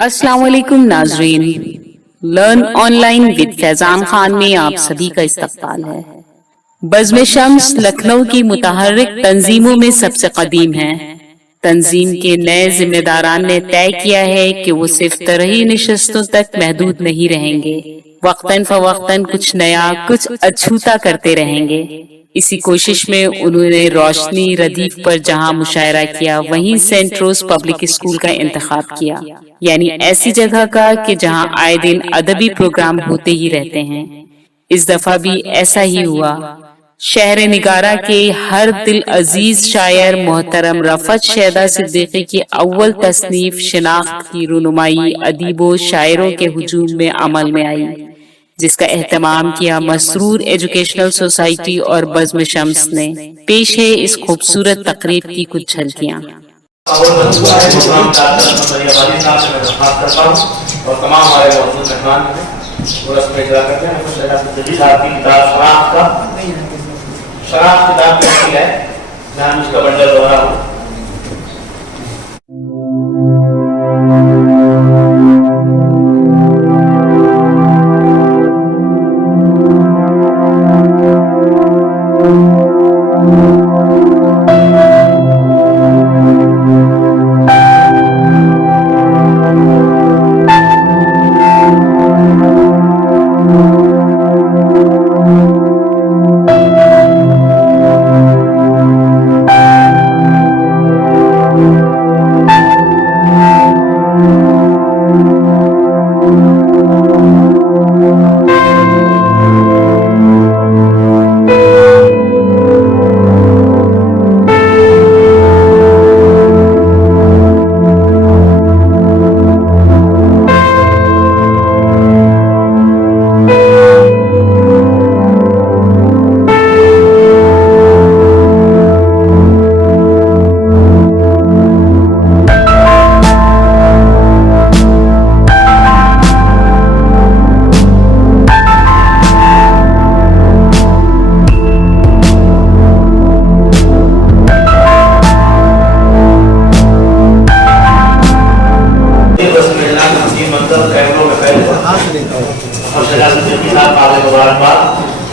السلام علیکم ناظرین، لرن آن لائن ود فیضان خان میں آپ سبھی کا استقبال ہے۔ بزم شمس لکھنؤ کی متحرک تنظیموں میں سب سے قدیم ہے۔ تنظیم کے نئے ذمہ داران نے طے کیا ہے کہ وہ صرف طرحی نشستوں تک محدود نہیں رہیں گے، وقتاً فوقتاً کچھ نیا، کچھ اچھوتا کرتے رہیں گے۔ اسی کوشش میں انہوں نے روشنی ردیف پر جہاں مشاعرہ کیا، وہیں سینٹ روز پبلک اسکول کا انتخاب کیا، یعنی ایسی جگہ کا کہ جہاں آئے دن ادبی پروگرام ہوتے ہی رہتے ہیں۔ اس دفعہ بھی ایسا ہی ہوا۔ شہر نگارہ کے ہر دل عزیز شاعر محترم رفعت شیدا صدیقی کی اول تصنیف شناخت کی رونمائی ادیب و شاعروں کے ہجوم میں عمل میں آئی، جس کا اہتمام کیا مسرور ایجوکیشنل سوسائٹی اور بزم شمس نے۔ پیش ہے اس خوبصورت تقریب کی کچھ جھلکیاں۔ اور تمام ہمارے موجود مہمان اور اس میں اجرا کرتے ہیں صاحب کی کتاب شناخت کتاب کی ہے، میں اس کا بنڈل ہو رہا ہوں۔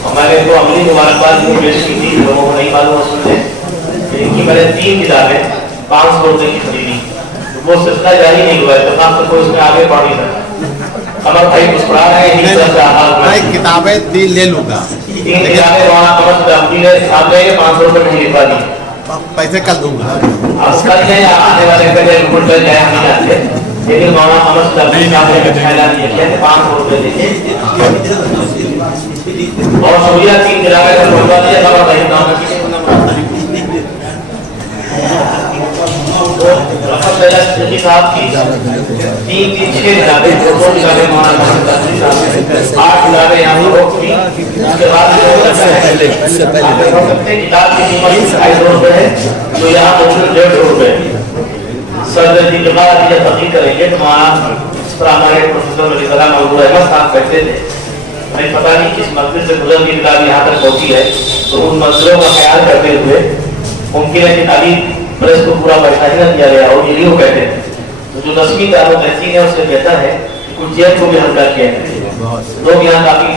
ہمارے کو عملی مبارکباد پیش کی تھی، لوگوں کو نہیں معلوم اصل میں ان کی میں نے 3 کتابیں 500 روپے کی خریدی، وہ سلسلہ جاری نہیں ہوا، اتفاق سے کوئی اس میں آگے پڑھ نہیں سکا۔ قمر بھائی مسکرا رہے ہیں، اس طرح سے آغاز کتابیں 3 لے لوں گا، 3 کتابیں وہاں قمر سے عملی نے صاحب نے 500 روپے میں لکھوا دی، پیسے کل دوں گا۔ اب کل جائے یا آنے والے کل جائے رپورٹ کل جائے ہم نہیں جانتے، لیکن مولانا قمر سے عملی صاحب نے اعلان کیا کہ 500 روپے دیجیے اور سوریا 3 کتابیں کا بنوا دیا۔ قمر بھائی نام صاحب کی 3 6 کتابیں، 2 کتابیں مولانا قمر صاحب، 8 کتابیں یہاں پر روک کی۔ اس کے بعد کتاب کی قیمت 250 روپے ہے، جو یہاں موجود 150 روپے ہے۔ سردردی کے بعد یہ تحقیق کریں گے تو وہاں اس پر ہمارے پروفیسر ولی اللہ محبوب احمد صاحب کہتے تھے، ہمیں پتہ نہیں کس مسجد سے گزر کی کتاب یہاں تک پہنچی ہے، تو ان مسئلوں کا خیال کرتے ہوئے ممکن ہے کہ تعلیم پریس کو پورا پیسہ ہی نہ دیا گیا، اور یہ وہ کہتے ہیں تو جو 10ویں دار تحصیل ہے اس سے بہتر ہے کہ کچھ جیل کو بھی ہلکا کیا ہے۔ لوگ یہاں کافی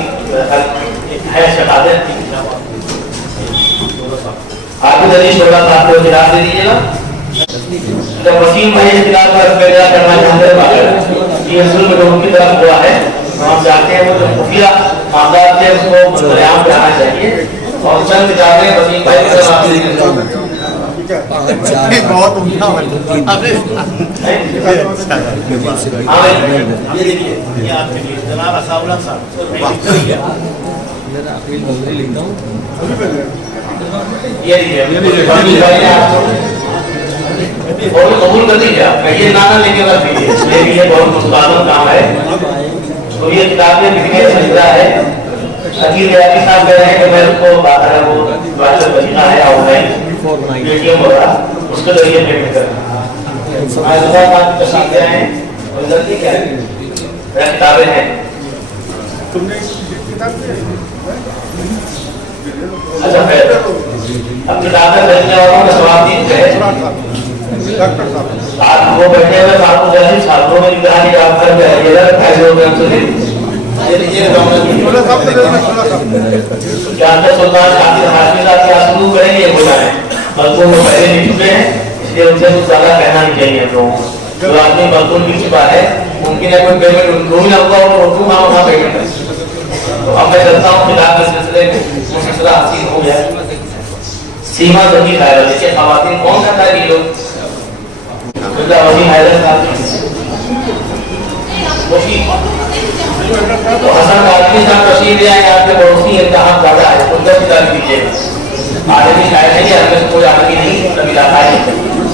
ہے شکایت ہے۔ حافظ علی شعبہ صاحب کو کتاب دے دیجیے گا۔ جب وسیم بھائی خلاف پر پیدا کرنا چاہتے ہیں، یہ اصل میں لوگوں کی طرف ہوا ہے، ہم چاہتے ہیں وہ جو خفیہ معاملات سے اس کو منظریام پہ آنا چاہیے، اور چند کتابیں وسیم بھائی کی طرف آپ بہت عمدہ یہ دیکھیے یہ آپ کے لیے جناب اسامہ صاحب اور قبول کر دیجیے، آپ یہ نانا لے کے رکھ دیجیے، یہ بہت مستقبل کام ہے۔ تو یہ کتابیں لکھنے سے ملتا ہے، شکیل ریاضی صاحب کہہ رہے ہیں کہ میں اس کو وہ واٹس ایپ بھیجنا ہے online Paytm ہوگا، اس کے ذریعے پیمنٹ کرنا ہے۔ تشریح ہیں اور غلطی کیا ہے، کتابیں ہیں۔ اچھا اب کتابیں بھیجنے والوں کا سوال یہ ہے، آپ وہ بیٹھے ہوئے صاحب کو جیسے چھاتروں میں نگرانی جانتے سلطان شاکر ہاشمی صاحب کیا سلوک کریں گے ہو جائے مضمون میں پہلے نہیں چکے ہیں اس لیے ان سے کچھ زیادہ کہنا نہیں چاہیے ہم لوگوں کو جو آدمی مضمون بھی چکا ہے ممکن ہے کوئی پیمنٹ روم نہ ہوا اور اردو وہاں پیمنٹ ہے تو اب میں چلتا ہوں خلاف کے سلسلے میں وہ سلسلہ حاصل ہو گیا سیما ذکی خیر دیکھیے خواتین کون کرتا ہے یہ لوگ وسیم حیدر صاحب تو حسن غازی صاحب تشریف لے آئے آپ کے پڑوسی امتحان زیادہ ہے ان کا کتاب دیجیے عالمی شاعر نہیں ہے ہمیں کوئی عالمی نہیں کبھی لاتا ہے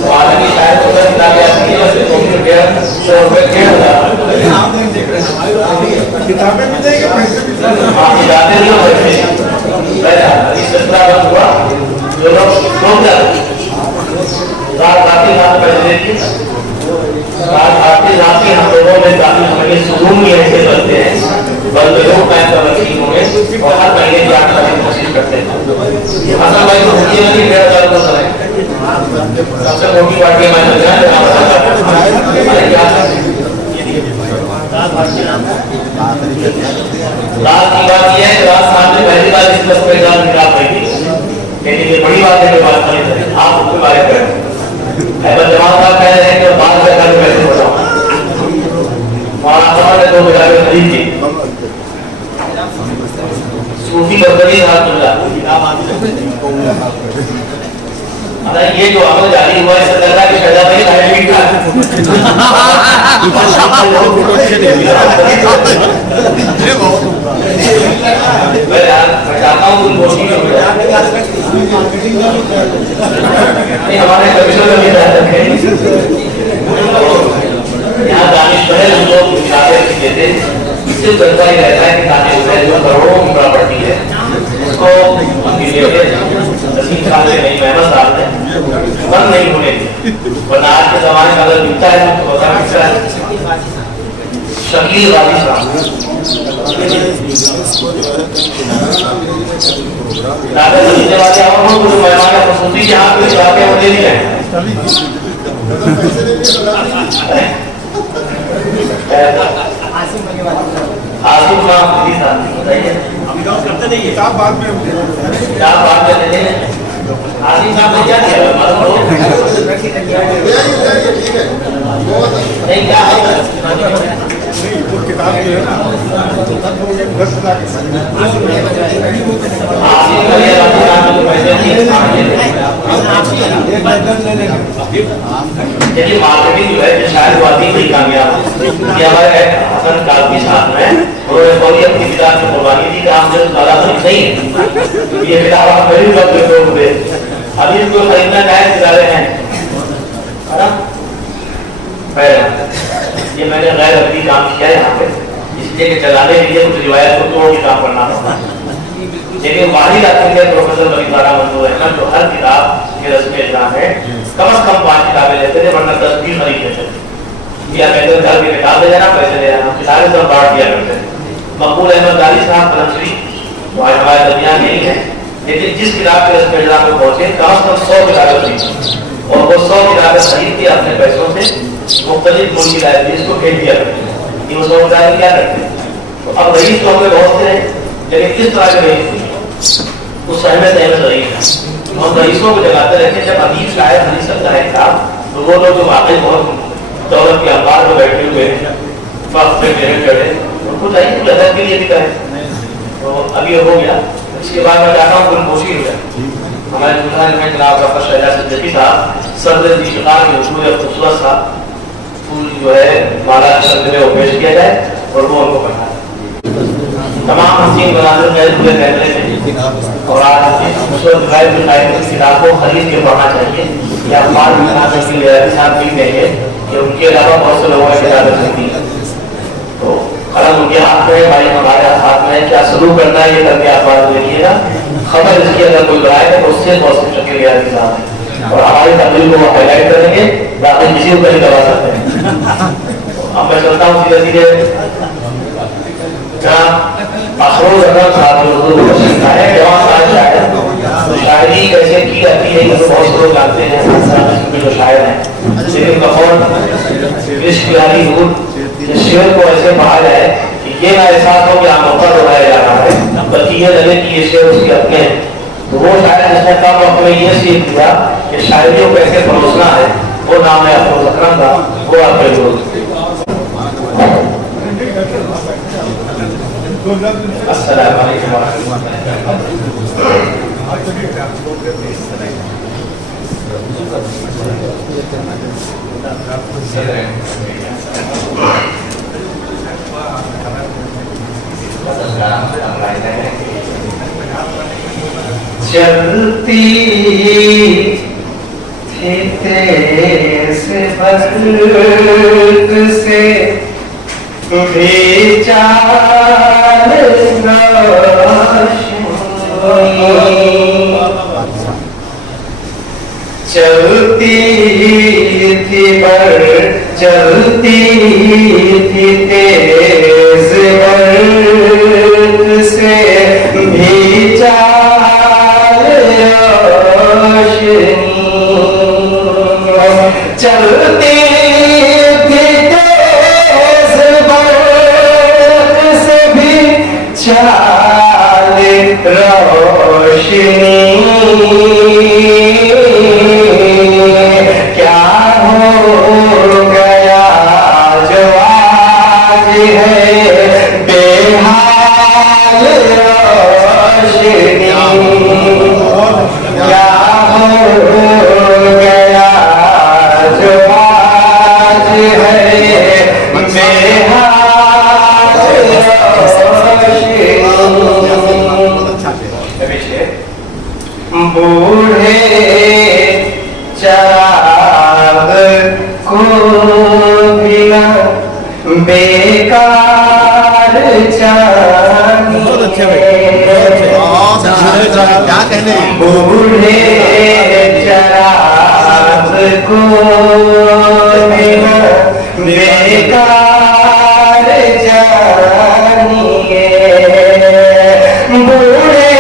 تو عالمی شاعر کو اگر کتاب یاد کی ہے تو کتابیں بھی دیں گے ہاں کتابیں نہیں ہو سکتے اس سلسلہ بند ہوا جو لوگ سوچ جاتے رات پیسے دیکھیے ہم لوگوں میں کافی ہمیں سکون بھی ایسے کرتے ہیں بلکہ قائم کا وکیل ہوں گے اور ہر مہینے کی 8 تاریخ کوشش کرتے ہیں حسن بھائی کو یہ نہیں 1,500 کو سر سب سے موٹی پارٹی میں چل جائیں رات کی بات یہ ہے کہ رات صاحب نے پہلی بار اس وقت پہ نکال پائی تھی لیکن یہ بڑی بات ہے کہ بات نہیں کریں آپ اس کے بارے کریں احمد جمال صاحب کہہ رہے ہیں کہ بعد میں کل پیسے بتاؤں مولانا نے 2 کتابیں خرید کی صوفی بردری صاحب یہ جو عمل جاری ہوا ہے اس سے لگ رہا ہے کہ شہزاد بھائی لائبریری کا میں چاہتا ہوں ان کوشش میں ہمارے کمیشن میں بھی رہتے ہیں یہاں دانش محل ہم لوگ اشارے دیتے اس سے چلتا ہی رہتا ہے کہ دانش محل جو کروڑوں کی پراپرٹی ہے اس کو نسیم خان سے نہیں محمد صاحب نے بند نہیں ہونے دی ورنہ آج کے زمانے میں اگر ملتا ہے تو پتا ملتا ہے شکیل غازی صاحب دادا سمجھنے والے اور ہوں جو مہمان خصوصی کے ہاتھ میں جاتے ہیں وہ لے نہیں رہے آصف نام خودی صاحب بتائیے کتاب بعد میں دیتے ہیں آصف صاحب نے کیا کیا نہیں کیا ہے کتاب جو ہے نا دیکھیے مارکیٹنگ جو ہے شاید واقعی بڑی کامیاب یہ ہمارے حسن کالوی صاحب ہیں انہوں نے فوری اپنی کتاب کی قربانی دی کہ آپ جو زیادہ خرید نہیں ہے یہ کتاب آپ خرید کر دیتے ہوئے ابھی اس کو خریدنا چاہے کتابیں ہیں یہ میں نے غیر ادبی کام کیا ہے یہاں پہ اس لیے کہ چلانے کے لیے کچھ روایت کو توڑ کے کام کرنا ہوتا لیکن واحد آخر کے پروفیسر ملیکارا منظور احمد جو ہر کتاب کے رسم اجرام ہے کم از کم 5 کتابیں لیتے تھے ورنہ 10 بھی خرید لیتے تھے یا کہتے گھر کی کتاب لے جانا پیسے لے جانا کتابیں سب بانٹ دیا کرتے تھے مقبول احمد داری صاحب قلم شریف وہ ہمارے درمیان نہیں ہے لیکن جس کتاب کے رسم اجرام میں پہنچے کم از کم 100 کتابیں خرید اور وہ 100 کتابیں خرید کے اپنے پیسوں سے مختلف ملک کی لائبریریز کو بھیج دیا کرتے ہیں یہ وہ 100 کتابیں کیا کرتے ہیں تو اب رئیس تو ہمیں بہت سے ہیں لیکن کس طرح کے رئیس تھی اس احمد رئیس ہے ہم رئیسوں کو جگاتے رہتے ہیں جب ادیب شاعر خرید سکتا ہے کتاب تو وہ لوگ جو واقعی بہت دولت کے انبار میں بیٹھے ہوئے وقت میں میرے چڑھے ان کو چاہیے کچھ ادب کے لیے بھی کریں تو ابھی ہو گیا اس کے بعد میں چاہتا ہوں کوئی کوشش ہو جائے ہمارے ملک میں جناب ڈاکٹر شہزاد صدیقی صاحب صدر ذیشقاق کے حضور خوبصورت صاحب پھول جو ہے مالا شبد میں وہ پیش کیا جائے اور وہ ان کو پڑھائے تمام حسین مناظر میں پورے فیصلے میں اور آج خوبصورت غیر کی کتاب کو خرید کے پڑھنا چاہیے یا اخبار میں مناظر کے لیے ساتھ بھی دیں گے کہ ان کے علاوہ بہت سے لوگوں نے کتابیں خریدی ہیں تو قلم ان کے ہاتھ میں بھائی ہمارے ہاتھ میں کیا سلوک کرنا ہے یہ کر کے آپ بات دیکھیے گا خبر اس کی اگر کوئی بڑھائے تو اس سے بہت سی شکل گیا کتاب ہے اور ہماری تبدیل کو وہ ہائی لائٹ کریں گے باقی کسی کو کہیں کروا سکتے ہیں اب میں چلتا ہوں سیدھے سیدھے جہاں افروز احمد صاحب جو اردو کو تشریف لائے جوان صاحب شاعر شاعری کیسے کی جاتی ہے یہ بہت سے لوگ جانتے ہیں جو شاعر ہیں لیکن کفور عشق پیاری حور شعر کو ایسے پڑھا جائے یہ نہ احساس ہو کہ آپ موقع دہرایا جا رہا ہے، بلکہ یہ لگے کہ یہ شعر اس کے اپنے ہیں. تو وہ شاعر جس نے کام اپنے یہ سیکھ دیا کہ شاعری کو کیسے پروسنا ہے، وہ نام ہے افروز اکرم کا. وہ آپ کا جو السلام علیکم ورحمۃ چلتی تھی تیز برق سے بھی چال چلتی تھی تیز برق سے بھی چال روشنی چلتی تھی تیز برق سے بھی چال روشنی بوڑھے چراغ کو بھی نہ بیکار چاہیے. بوڑھے چراغ کو بھی نہ بیکار جانیے. بوڑھے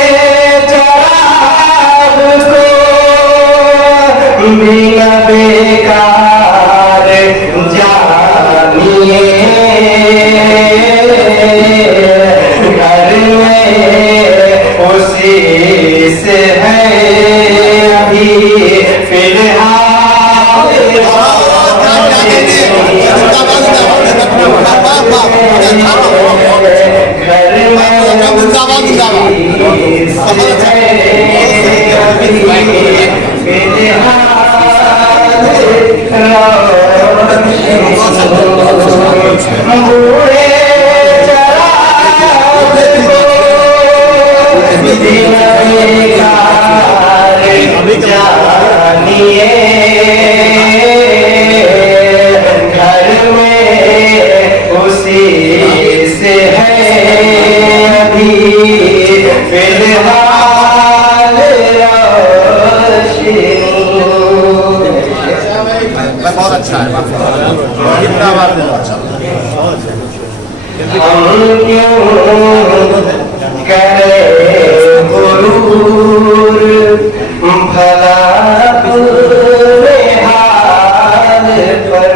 بنا بیکار جانیے. گھر میں اسی سے ہے ابھی فی الحال گھر بہت اچھا ہے. ہم کیوں کرے غرور بھلا اپنے حال پر.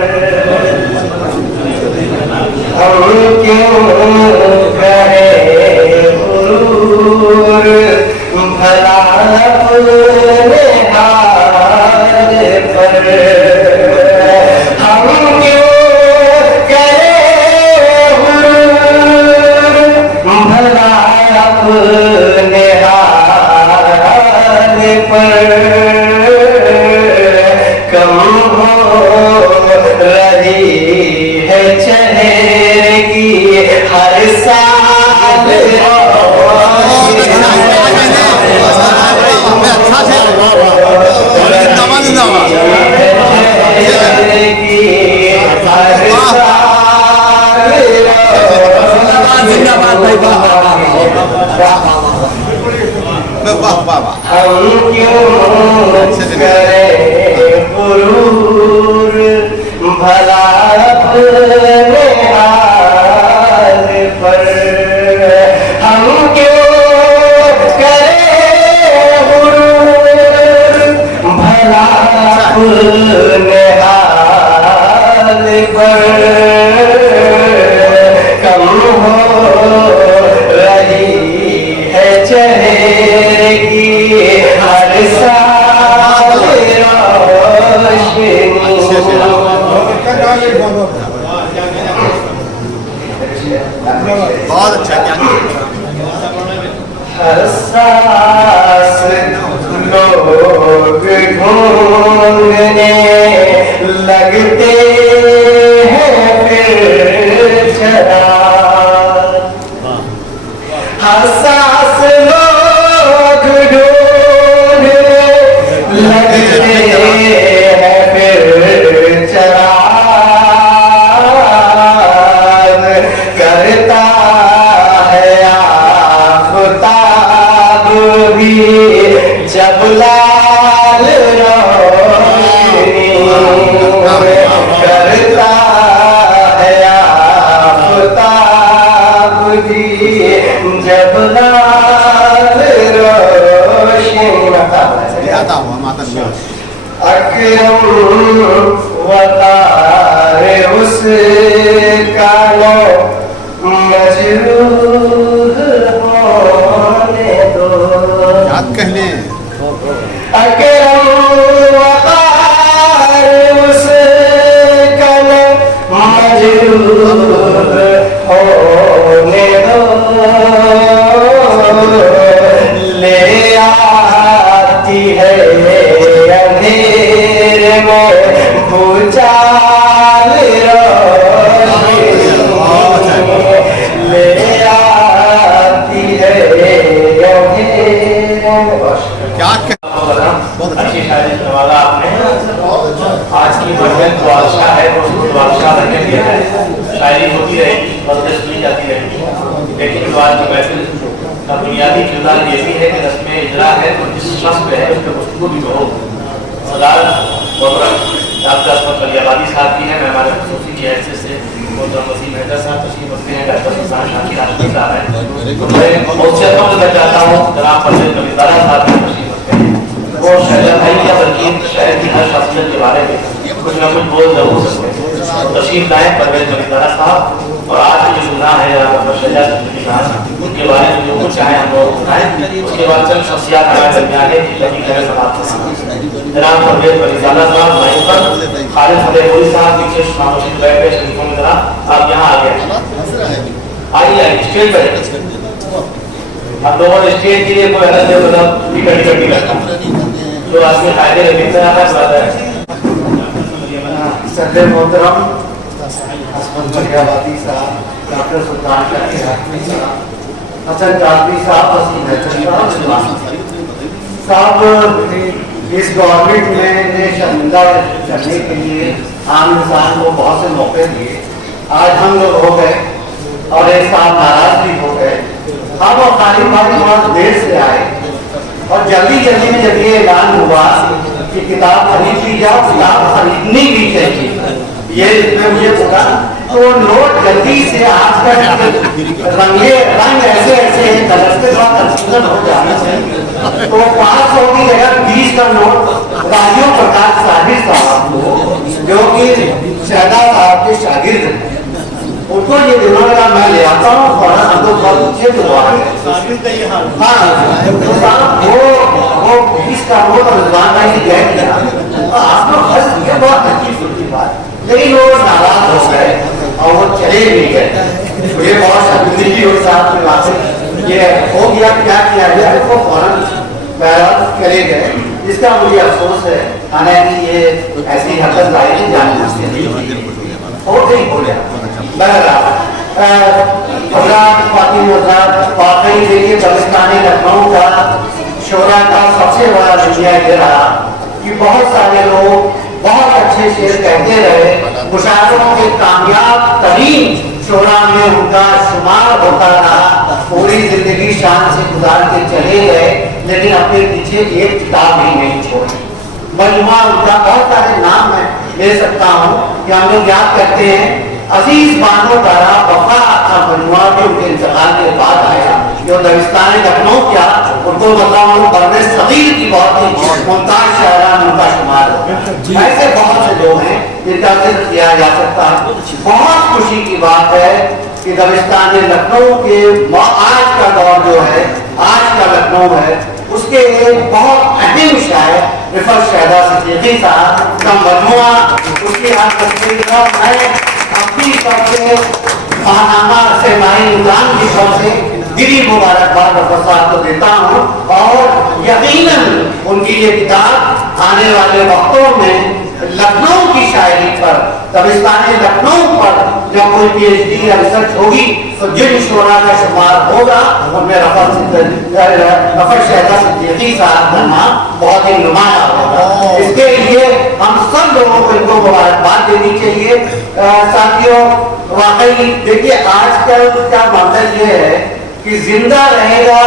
ہم کیوں کرے غرور بھلا اپنے حال پر. ہم کیوں کرے بھلا اپنے حال پر. کم ہو رہی ہے چہرے کی ہر سال ہم کیوں کرے غرور بھلا اپنے حال پر. ہم کیوں کرے غرور بھلا اپنے حال پر. کم ہو بہت اچھا کیا ہر سانس لوگ ڈھونڈنے لگتے ہیں پھر چراغ ہر سانس لوگ ڈھونڈنے لگتے ہیں پھر چراغ کرتا ہے آفتاب بھی جب لال روشنی کرتا ہے آفتاب بھی جب لال روشنی آتا ہوا ماتا اکرم وطار اس کا لو مجروح ہونے دو یاد کہہ لیں اکرم وطار اس کا لو مجروح ہونے دو لے آتی ہے اندھیرے میں بھوچال روشنی لے آتی ہے اندھیرے میں کیا اچھی شاعری سنوالا آپ نے آج کی بڑھن بادشاہ ہے وہ بادشاہ بننے دیا ہے شاعری ہوتی رہے گی مجلس سنی جاتی رہے گی لیکن جو آج کی محفل کا بنیادی کردار یہ بھی ہے کہ رسم اجرا ہے تو جس شخص پہ ہے اس پہ گفتگو بھی ہو صدارت محترم ڈاکٹر عصمت علی آبادی صاحب کی ہے مہمان خصوصی کی حیثیت سے محترم وسیم حیدر صاحب تشریف رکھتے ہیں ڈاکٹر حسان شاکر آشمی صاحب ہیں میں بہت سے قبل میں چاہتا ہوں جناب پرویز ملیدارا صاحب بھی تشریف رکھتے ہیں وہ شہزاد بھائی یا بلکہ شہر کی ہر شخصیت کے بارے میں کچھ نہ کچھ بول ضرور سکتے ہیں تشریف لائیں پرویز ملیدارا صاحب اور آج کی جو گناہ ہے جناب شہزاد ان کے بارے میں جو کچھ چاہیں ہم لوگ سنائیں اس کے بعد چند شخصیات ہمارے درمیان ہے لگی کرے سماعت کے ساتھ جناب پرویز ملیدارا صاحب مائک پر خالد فتح پوری صاحب پیچھے خاموشی سے بیٹھ کے شریفوں میں ذرا آپ یہاں آ گئے آئیے اسٹیج پر اب لوگوں نے اسٹیج کے لیے کوئی الگ مطلب ٹکٹ نہیں کرتا جو آدمی فائدے لیتے ہیں آپ ہے صدر محترم عصمت علی آبادی صاحب ڈاکٹر سلطان شاکر آشمی صاحب حسن جعفری صاحب وسیم حیدر صاحب اس گورنمنٹ میں نے شرمندہ کرنے کے لیے عام انسان کو بہت سے موقع دیے آج ہم لوگ ہو گئے اور ایک ساتھ ناراض بھی ہو گئے اب وہ خالی بھائی بہت دیر سے آئے اور جلدی جلدی میں جب یہ اعلان ہوا کہ کتاب خرید لی جاؤ کتاب خریدنی بھی چاہیے یہ مجھے پتا تو نوٹ جلدی سے آج کل رنگ ایسے ایسے ہیں کلر کے بعد کنفیوژن ہو جانا چاہیے تو 500 کی جگہ 20 کا نوٹ راجیو پرکاش صاحب صاحب کو جو کہ شہزاد صاحب کے شاگرد ہیں ان کو یہ دنوں کا میں لے آتا ہوں فوراً ہم لوگ بہت اچھے دعا ہے ہاں وہ 20 کا نوٹ رضوان بھائی نے طے کیا آپ لوگ بس یہ بہت اچھی سنتی بات لیکن وہ ناراض ہو گئے اور وہ چلے بھی گئے مجھے بہت شرمندگی اور صاحب کے واقع یہ ہو گیا کیا کیا جائے وہ فوراً بہرحال چلے گئے جس کا مجھے افسوس ہے حالانکہ یہ ایسی حرکت ظاہر جاننا اور نہیں ہو گیا بہرحال حضرات خواتین حضرات واقعی دیکھیے بلوچستانی لکھنؤ کا شعرا کا سب سے بڑا ذریعہ یہ رہا کہ بہت سارے لوگ بہت اچھے شعر کہتے رہے مشاعروں کے کامیاب ترین شعرا میں ان کا شمار ہوتا رہا پوری زندگی شان سے گزار کے چلے گئے لیکن اپنے پیچھے ایک کتاب بھی نہیں چھوڑی مجموعہ ان کا بہت سارے نام میں لے سکتا ہوں کہ ہم لوگ یاد کرتے ہیں عزیز بانو دارا وفا کا مجموعہ بھی ان کے انتقال کے بعد آیا جو دبستان لکھنؤ کیا ان کو مطلب برنے صغیر کی بہت ہی ممتاز شاعران ان کا شمار ہو ایسے بہت سے لوگ ہیں جن کا ذکر کیا جا سکتا ہے بہت خوشی کی بات ہے کہ دبستان لکھنؤ کے آج کا دور جو ہے آج کا لکھنؤ ہے اس کے ایک بہت اہم شاعر رفعت شہزاد صدیقی صاحب کا مجموعہ اس کی ہر تصویر میں اپنی महानामा से माही इमरान की तरफ से दिली मुबारकबाद रफ़त साहब को देता हूँ और यकीनन उनकी ये किताब आने वाले वक्तों में लखनऊ की शायरी पर, कब्रिस्तान लखनऊ पर जब कोई PhD या रिसर्च होगी तो जिन शोरा का शुमार होगा उनमें रफ़त शहदा सिद्दीकी साहब का नाम बहुत ही नुमाया होगा। इसके लिए हम सब लोगों को इनको मुबारकबाद देनी चाहिए। साथियों, वाकई देखिए आजकल का मामला ये है कि जिंदा रहेगा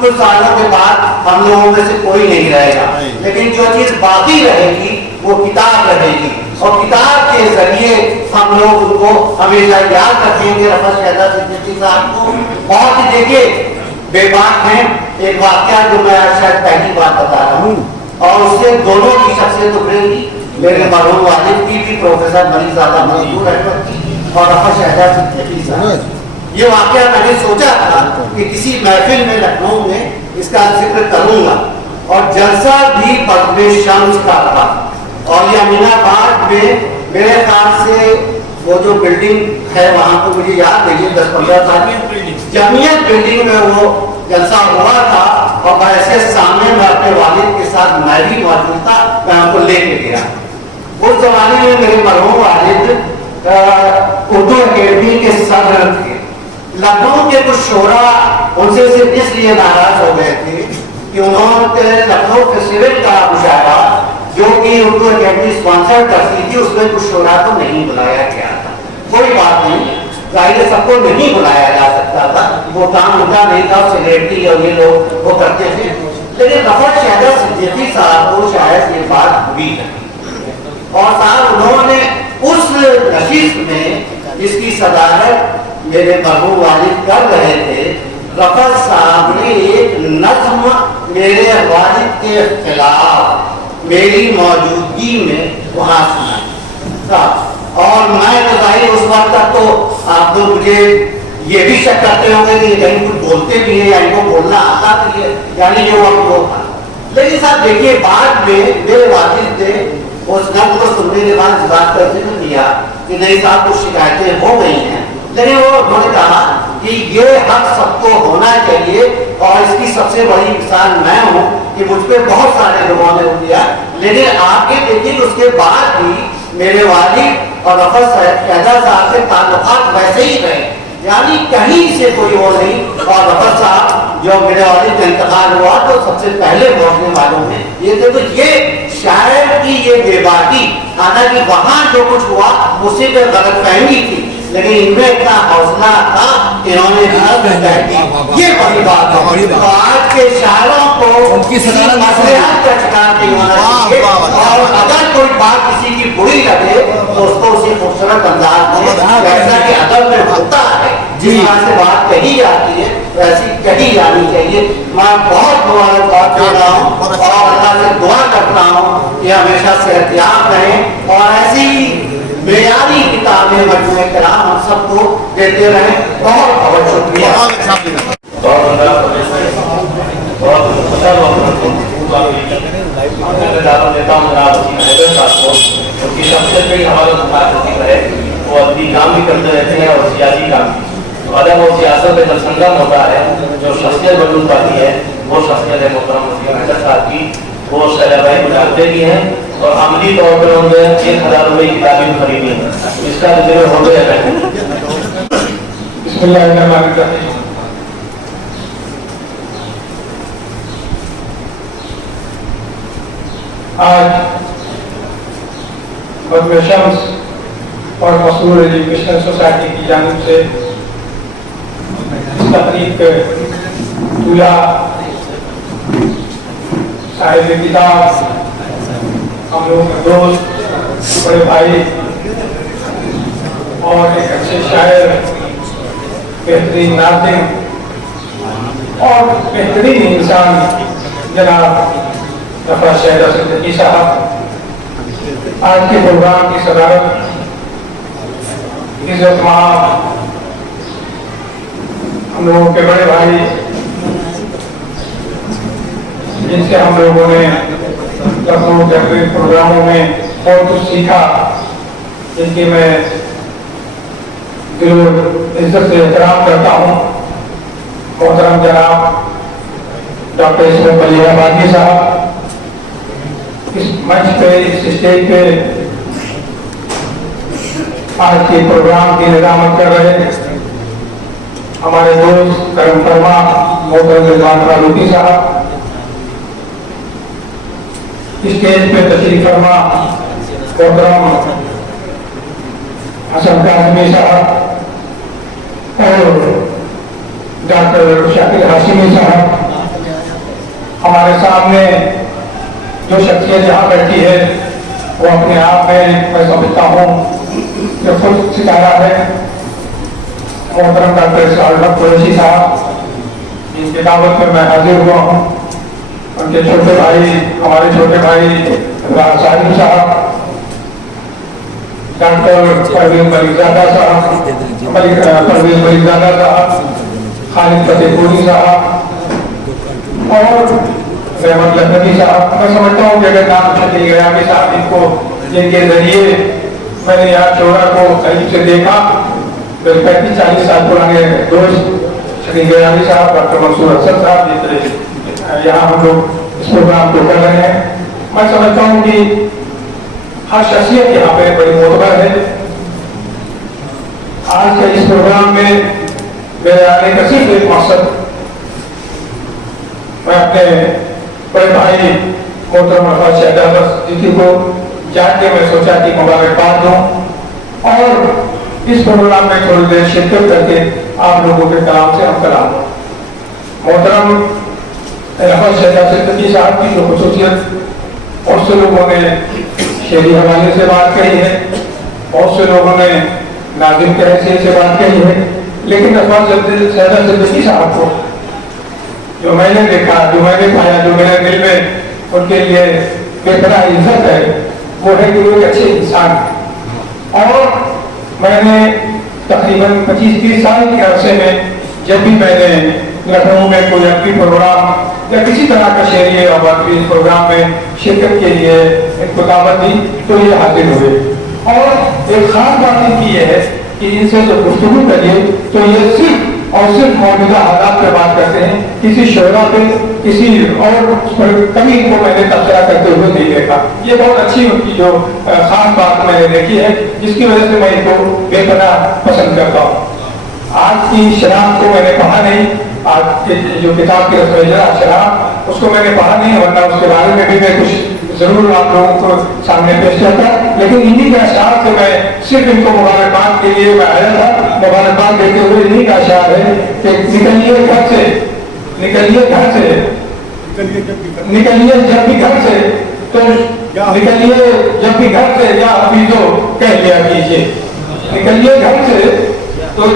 कुछ सालों के बाद हम लोगों में से कोई नहीं रहेगा, लेकिन जो चीज बाकी रहेगी वो किताब रहेगी और किताब के जरिए हम लोग उनको हमेशा याद रखेंगे। रफ़त शहदा सिद्दीकी साहब को बहुत ही देखिए बेबाक हैं। एक वाक्या जो मैं शायद पहली बार बता रहा हूँ और उससे दोनों की शख्सियत उभरेगी, मेरे मरहूम वालिद की भी, प्रोफेसर मनीज़ादा मंसूर अहमद की और रफ़त शहदा सिद्दीकी साहब। ये वाकया मैंने सोचा था कि किसी महफिल में लखनऊ में इसका जिक्र करूंगा और जलसा भी बज़्म शम्स का था और ये अमीनाबाद में मेरे ख्याल से वो जो बिल्डिंग है वहां को मुझे याद नहीं, 10-15 साल जमीयत बिल्डिंग में वो जलसा हुआ था और वैसे सामने में अपने वालिद के साथ मैं भी मौजूद था, मैं आपको लेके गया। उस जमाने में मेरे मरहूम वालिद उर्दू अकेडमी के सदर थे। लखनऊ के कुछ शोरा उनसे सिर्फ इसलिए नाराज हो गए थे कि उन्होंने लखनऊ फेस्टिवल का मुशायरा जो कि उर्दू अकेडमी स्पॉन्सर करती थी उसमें कुछ शोरा को नहीं बुलाया गया था। कोई बात नहीं, जाहिर सबको नहीं बुलाया जा सकता था, वो काम उनका नहीं था, सेक्रेटरी और ये लोग वो करते थे, लेकिन रफ़त शहदा सिद्दीकी साहब को शायद ये बात हुई है और साहब उन्होंने उस नशिस्त में जिसकी सदारत मेरे मरहूम वालिद कर रहे थे, रफ़त साहब ने एक नज़्म मेरे वालिद के खिलाफ मेरी मौजूदगी में वहाँ सुना और मैं तो भाई उस वक्त तक तो आप लोग मुझे ये भी शक करते होंगे कि कहीं कुछ बोलते भी है या इनको बोलना आता भी है, यानी जो वक्त वो था। लेकिन साहब देखिए बाद में मेरे वालिद ने उस नज़्म को सुनने के बाद इस बात का जिक्र किया कि नहीं साहब कुछ शिकायतें हो गई हैं, लेकिन वो उन्होंने कहा कि ये हक सबको होना चाहिए और इसकी सबसे बड़ी मिसाल मैं हूँ कि मुझ पे बहुत सारे लोगों ने दिया, लेकिन आपके देखिए उसके बाद भी मेरे वालिद और रफ़त शहदा साहब के ताल्लुकात वैसे ही रहे, यानी कहीं से कोई वो नहीं। और रफ़त साहब जो मेरे वालिद का इंतकाल हुआ तो सबसे पहले पहुंचने वालों में ये थे, तो ये शायर की ये बेबाकी, हालांकि वहां जो कुछ हुआ उसी पे गलतफहमी थी, लेकिन इनमें इतना हौसला था कि इन्होंने ये बड़ी बात है। तो आज के शायरों को उनकी मसलियात का शिकार नहीं होना चाहिए और अगर कोई बात किसी की बुरी लगे तो उसको उसी खूबसूरत अंदाज में जैसा कि अदब में होता है जिस तरह से बात कही जाती है वैसी कही जानी चाहिए। मैं बहुत मुबारकबाद दे रहा हूँ और अल्लाह से दुआ करता हूँ कि हमेशा सेहतयाब रहें और ऐसी बेयारी किताबें मजमूए कलाम हम सबको देते रहे। बहुत बहुत शुक्रिया। उनकी शख्सियत में हमारा मुताबिक है, वो अदबी काम भी करते रहते हैं और सियासी काम भी। अदब और सियासत में जब संगम होता है जो शख्सियत वजूद पाती है वो शख्सियत है मोहतरम वसीम अहमद साहब की। वो शहबाई को जानते भी हैं और अमली तौर पर उन्होंने 1000 रुपये की किताबें खरीदी हैं, इसका जिक्र हो गया है। आज बज़्म शम्स और मसूर एजुकेशन सोसाइटी की जानिब से इस तकरीब के दूल्हा साहिब किताब, हम लोगों के दोस्त, बड़े भाई और एक अच्छे शायर, बेहतरीन नाज़िम और बेहतरीन इंसान जनाब रफ़त शहदा सिद्दीकी साहब आज के प्रोग्राम की सदारत इज़्ज़त माब हम लोगों के बड़े भाई जिनसे हम लोगों ने लखनऊ के प्रोग्रामों में बहुत कुछ सीखा, जिनकी मैं दिलो इज्जत से एहतराम करता हूँ मोहतरम जनाब डॉक्टर इसमें अली आबादी साहब, इस मंच पे, इस स्टेज पे आज के प्रोग्राम की निजामत कर रहे हमारे दोस्त करम फरमा मोहतरम रिजवान फारूकी साहब, स्टेज पे तशरीफ फरमा मोहतरम हसन काज़मी साहब और डॉक्टर शाकिर हाशिमी साहब। हमारे सामने जो शख्सियत यहाँ बैठी है वो अपने आप में मैं समझता हूँ कि खुद सितारा है। मोहतरम डॉक्टर सालबक कुरैशी साहब, जिनकी दावत में मैं हाजिर हुआ हूँ, उनके छोटे भाई, हमारे छोटे भाई साहिब साहब, डॉक्टर परवीन मलिकजादा साहब, परवीन मलिकजादा साहब, खालिद फतेहपुरी साहब और रहमत लखनवी साहब। मैं समझता हूँ कि अगर नाम चली गया कि साहब इनको, जिनके जरिए मैंने यहाँ चौरा को करीब से देखा, 35-40 साल पुराने दोस्त श्री गयानी साहब, डॉक्टर मंसूर हसन साहब, यहाँ हम लोग इस प्रोग्राम को कर रहे हैं। मैं समझता हूँ कि हर शख्सियत यहाँ पे बड़ी मोतबर है। आज के इस प्रोग्राम में मेरे आने का सिर्फ एक मकसद, मैं अपने बड़े भाई मोहतरम अफाज शहजाद जी को जान के मैं सोचा कि मुबारकबाद दूं और इस प्रोग्राम में थोड़ी देर शिरकत करके आप लोगों के कलाम से हम कलाम। मोहतरम अफाज शहजाद जी साहब की जो खुसूसियत, बहुत से लोगों ने शेरी हवाले से बात कही है, बहुत से लोगों ने नाज़िम के हैसियत से बात कही है, लेकिन अफाज शहजाद सिद्दीकी साहब को जो मैंने देखा, जो मैंने पाया, जो मेरे दिल में उनके लिए बेहतरा इज्जत है, वो है कि वो एक अच्छे इंसान है। और मैंने तकरीबन 25-30 साल के अरसे में जब भी मैंने लखनऊ में कोई अदबी प्रोग्राम या किसी तरह का शेरी और अदबी प्रोग्राम में शिरकत के लिए इनको दावत दी तो ये हाजिर हुए। और एक खास बात इनकी ये है कि इनसे जब गुफ्तगू करिए तो ये सिर्फ और सिर्फ मौजूदा हालात पे बात करते हैं, किसी शोरा पे, किसी और कभी इनको मैंने तबसरा करते हुए नहीं देखा। ये बहुत अच्छी उनकी जो खास बात मैंने देखी है, जिसकी वजह से मैं इनको बेपनाह पसंद करता हूँ। आज की शराब को मैंने पढ़ा नहीं, आज के जो किताब की शराब उसको मैंने पढ़ा नहीं, वरना उसके बारे में भी मैं कुछ जरूर आप लोगों को सामने पेश करता, लेकिन इन्हीं के अशार से मैं सिर्फ इनको मुबारकबाद के लिए मैं आया था। मुबारकबाद देते हुए इन्हीं का अशार है कि निकलिए घर से, निकलिए घर से, निकलिए जब भी घर से, तो निकलिए जब भी घर से या हफीजो कह लिया कीजिए, निकलिए घर से तो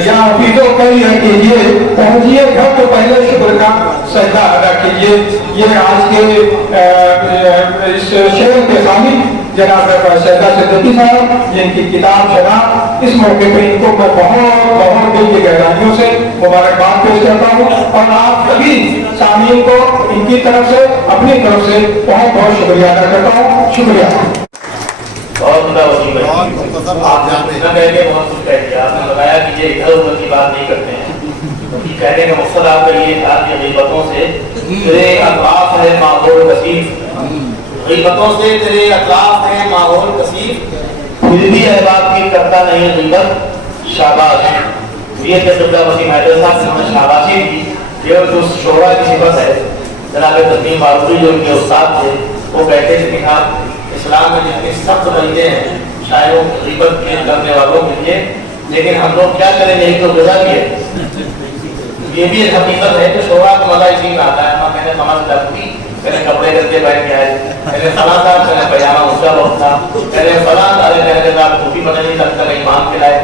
या हफीजो कह लिया कीजिए, पहुंचिए घर तो पहले शुक्र का सजदा अदा कीजिए। ये आज के इस शेर के स्वामी जनाब शहजाद सिद्दीकी साहब, जिनकी किताब शराब, इस मौके पे इनको मैं बहुत दिल की गहराइयों से मुबारकबाद पेश करता हूँ और आप सभी सामीन को इनकी तरफ से, अपनी तरफ से बहुत शुक्रिया अदा करता हूँ। शुक्रिया। बहुत आप इतना कह के बहुत कुछ कह दिया। आपने बताया कि ये इधर उधर की बात नहीं करते हैं, क्योंकि कहने का मकसद आपका ये था कि गीबतों से तेरे अतराफ है माहौल कसीफ, गीबतों से तेरे अतराफ है माहौल कसीफ, फिर भी अहबाब की करता नहीं गीबत, शाबाश। ये किबला वसीम हैदर साहब ने शाबाशी दी। ये जो शोरा की सिफत है, जनाब तस्लीम फारूकी जो उनके उस्ताद थे, वो कहते थे कि इस्लाम में जितनी सख्त बंदे हैं शायरों की गीबत के करने वालों के लिए, लेकिन हम लोग क्या करें, नहीं तो गुजा भी है। ये भी एक हकीकत है कि शोरा का मजा इसी में आता है। मैंने समझ लगती, मैंने कपड़े करके बैठ के आए, मैंने फला साहब, मैंने पजामा ऊंचा बहुत था, मैंने फला सारे कहने के साथ टोपी पता नहीं लगता कहीं मांग के लाए।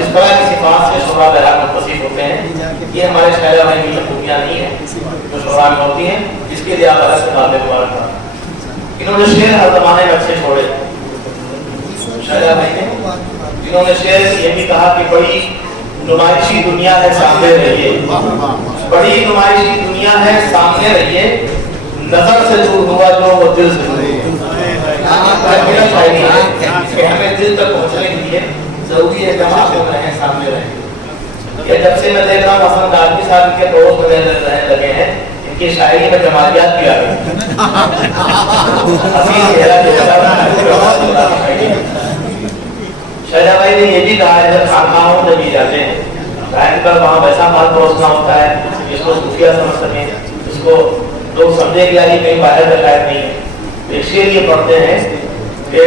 इस तरह की सिफात से शोरा बहरा मुतसिफ होते हैं। ये हमारे शायरा भाई की खूबियाँ नहीं है जो शोरा में होती हैं, इसके लिए आप अलग से बातें मुबारक। इन्होंने शेर हर जमाने में अच्छे छोड़े। शायरा भाई ने इन्होंने शेर ये भी कहा कि बड़ी नुमाइशी दुनिया है सामने रहिए, बड़ी नुमाइशी दुनिया है सामने रहिए, नजर से दूर होगा जो वो दिल से दूर। हमें दिल तक पहुंचने के लिए जरूरी है कि हम आगे में रहें, सामने रहें। ये जब से मैं देख रहा हूँ हसन कादरी साहब के पड़ोस में रहने लगे हैं, इनकी शायरी में जमालियात भी आ गई। असीम घेरा जो बता रहा है, शहजा भाई ने ये भी कहा है जब खानखाहों में भी जाते हैं टाइम पर वहाँ वैसा माल परोसना होता है जिसको सूफिया समझ सकें, जिसको लोग समझे कि यार ये कहीं बाहर का शायद नहीं है। एक शेर ये पढ़ते हैं कि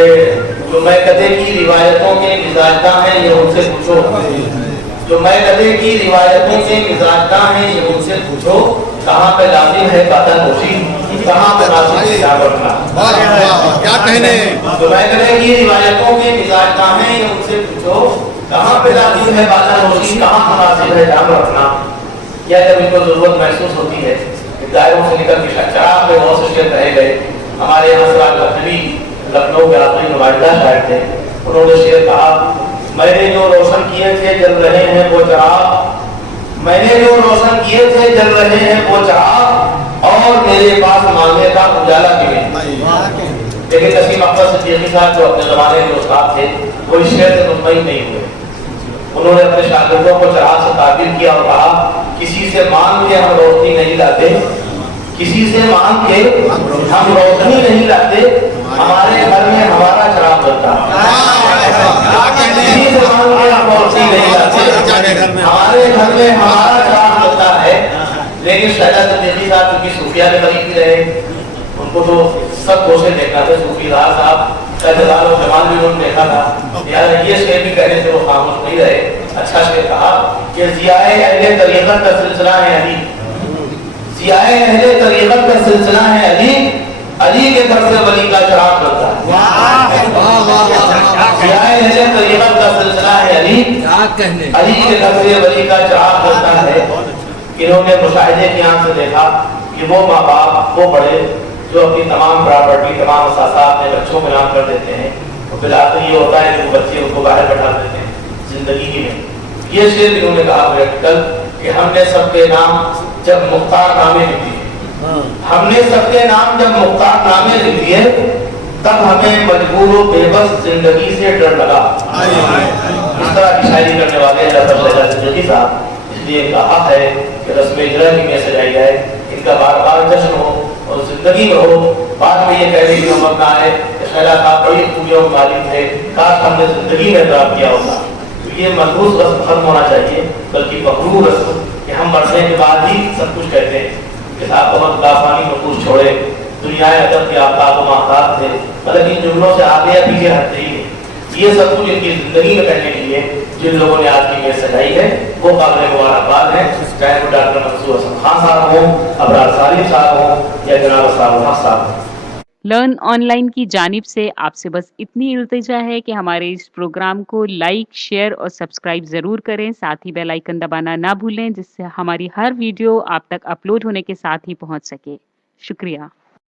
जो मैं कदे की रिवायतों के मिजाजदा हैं ये उनसे पूछो, जो मैं कदे की रिवायतों के मिजाजदा हैं ये उनसे पूछो, कहाँ पे लाजिम है बादल नोशी, कहाँ पे नासिब है जाग रखना। क्या कहने, जो मैं कदे की रिवायतों के मिजाजदा हैं ये उनसे पूछो, कहाँ पे लाजिम है बादल नोशी, कहाँ पे नासिब है जाग रखना। या जब इनको जरूरत महसूस होती है दायरों से निकल के शराब में बहुत से शेर रह गए। हमारे यहाँ सराज लखनवी लखनऊ के आखिरी नुमाइंदा शायर थे, उन्होंने शेर कहा, मैंने जो रोशन किए थे जल रहे हैं वो चिराग, मैंने जो रोशन किए थे जल रहे हैं वो चिराग, और मेरे पास मांगने का उजाला भी नहीं। लेकिन नसीम अख्तर सिद्दीकी साहब जो अपने जमाने के उस्ताद थे वो इस शेर से मुतमईन नहीं हुए। उन्होंने अपने शागिर्दों को चिराग से ताबीर किया और कहा, किसी से मांग के हम रोशनी नहीं लाते, किसी से मांग के हम रोशनी नहीं लाते, हमारे घर में हमारा चिराग जलता है। किसी से मांग के हम रोशनी नहीं लाते, हमारे घर में हमारा चिराग जलता है। लेकिन शहजा सिद्दीकी साहब क्योंकि सूफिया के करीब भी रहे, उनको तो सब कोशिश देखना था। सूफी राज साहब कदलाल और जमाल भी उन्होंने देखा था। यार ये शेर भी कहने से वो खामोश नहीं रहे। अच्छा शेर कहा कि ज़ियाए अहले तरीक़त का सिलसिला है अली, ज़ियाए अहले तरीक़त का सिलसिला है अली, अली के घर से वली का चिराग जलता है। ज़ियाए अहले तरीक़त का सिलसिला है अली, अली के घर से वली का चिराग जलता है। इन्होंने मुशाहिदे की आंख से देखा कि वो माँ बाप वो बड़े जो अपनी तमाम प्रॉपर्टी तमाम असासा अपने बच्चों को नाम कर देते हैं, तो बिलाकर ये होता है कि वो बच्चे उनको बाहर बैठा देते हैं जिंदगी में। ये शेर इन्होंने कहा प्रैक्टिकल कि हमने सबके नाम जब मुख्तार नामे लिख दिए, हमने सबके नाम जब मुख्तार नामे लिख दिए, तब हमें मजबूर व बेबस जिंदगी से डर लगा। इस तरह की शायरी करने वाले शहजाद सिद्दीकी साहब, इसलिए इनका हक है कि रस्म इजरा की में सजाई जाए, इनका बार बार जश्न हो और जिंदगी में हो। बाद में ये कहने की नौबत ना आए कि शहजाद साहब बड़ी खूबियों के मालिक थे, काश हमने जिंदगी में प्राप्त किया होता। तो ये मलबूस रस्म खत्म होना चाहिए, बल्कि मकरूर रस्म कि हम मरने के बाद ही सब कुछ कहते हैं कि साहब बहुत लाफानी नकूश छोड़े, दुनिया अदब के आफ्ताब व महताब थे। मतलब इन जुमलों से आगे या पीछे हटते ही है। ये सब कुछ इनकी जिंदगी में करने के लिए जिन लोगों ने आज की मेज सजाई है वो काबिल मुबारकबाद है, चाहे वो डॉक्टर मंसूर हसन खान साहब हो, अबरार सालिम साहब हो या जनाब साहब साहब। लर्न ऑनलाइन की जानिब से आपसे बस इतनी इल्तिजा है कि हमारे इस प्रोग्राम को लाइक, शेयर और सब्सक्राइब ज़रूर करें। साथ ही बेल आइकन दबाना ना भूलें, जिससे हमारी हर वीडियो आप तक अपलोड होने के साथ ही पहुंच सके। शुक्रिया।